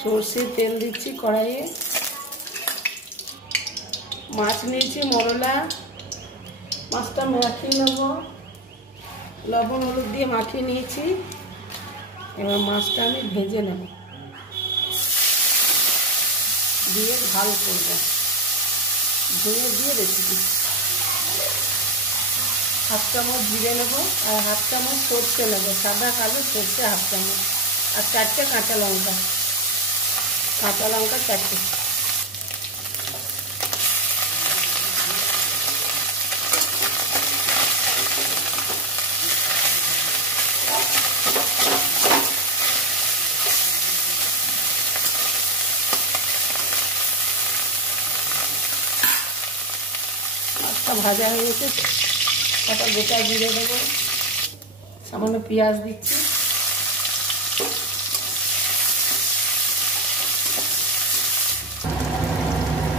সরষের তেল দিচ্ছি কড়াইয়ে। মাছ নিয়েছি মরলা, মাছটা মাখিয়ে নেব। লবণ হলুদ দিয়ে মাখিয়ে নিয়েছি। এবার মাছটা আমি ভেজে নেব, দিয়ে ঝাল করব। ভেঙে দিয়ে রেখে হাফ চামচ জিরে নেব আর হাফ চামচ সর্ষে নেব, সাদা কালো সর্ষে হাফ চামচ, আর 4টে কাঁচা লঙ্কা, 4টে। মাছটা ভাজা হয়ে গেছে, একটা গোটা জিরে দেবো, সামান্য পেঁয়াজ দিচ্ছি,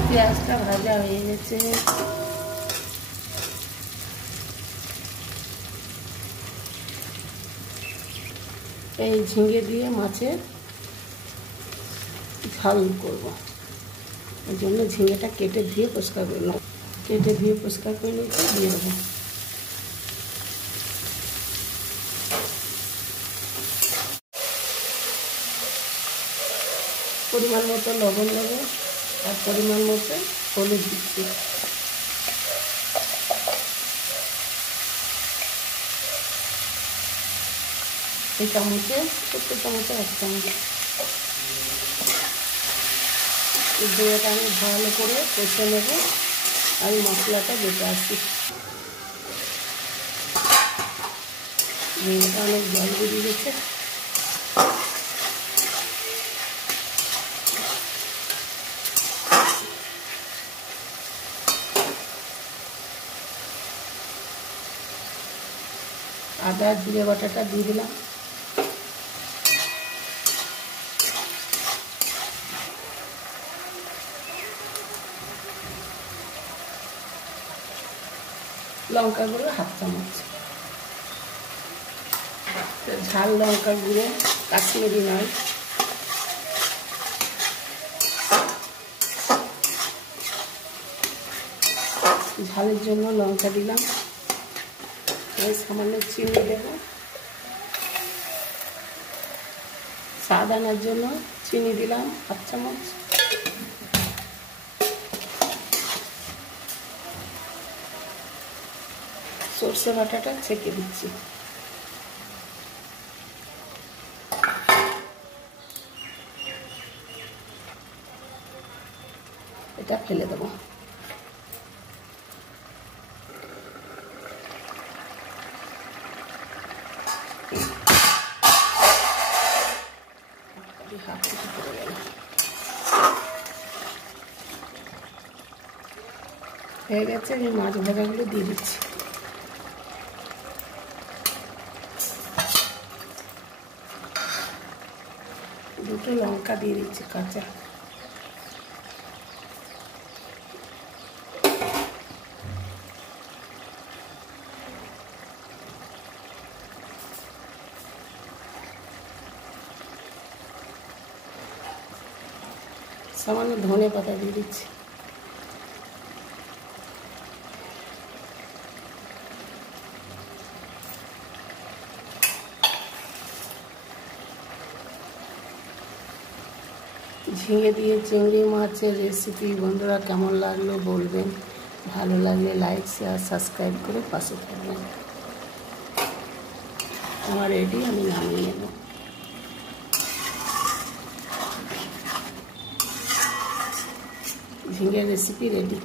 পেঁয়াজটা ভাজা হয়ে গেছে। এই ঝিঙে দিয়ে মাছের ঝাল করব, এই জন্য ঝিঙেটা কেটে ধুয়ে পরিষ্কার করে নেব। কেটে ধুয়ে পরিষ্কার করে নিয়েছি, দিয়ে দেবো। পরিমাণ মতো লবণ দেবো আর পরিমাণ মতো হলুদ দিচ্ছি। এই চামচে, ছোট্ট চামচে 1 চামচ জিরেটা আমি ভালো করে কষে নেব। আমি মশলাটা বেটে আসি। জিরেটা অনেক জল বেরিয়ে গেছে। আদা জিরে বাটাটা দিয়ে দিলাম। লঙ্কা গুঁড়ো হাফ চামচ, ঝাল লঙ্কা গুঁড়ো, কাশ্মীরি নয়। ঝালের জন্য লঙ্কা দিলাম। সামান্য চিনি দেব, স্বাদ আনার জন্য চিনি দিলাম হাফ চামচ। সরষে বাটাটা ছেঁকে দিচ্ছি। এটা ফেলে দেবো। হয়ে গেছে, এই মাছ ভাজাগুলো দিয়ে দিচ্ছি। দুটো লঙ্কা দিয়ে দিচ্ছি কাঁচা। সামান্য ধনে পাতা দিয়ে দিচ্ছি। ঝিঙে দিয়ে চিংড়ি মাছের রেসিপি বন্ধুরা কেমন লাগলো বলবেন। ভালো লাগলে লাইক শেয়ার সাবস্ক্রাইব করে পাশে থাকবেন। আমার রেডি, আমি নামিয়ে নেব। ঝিঙের রেসিপি রেডি।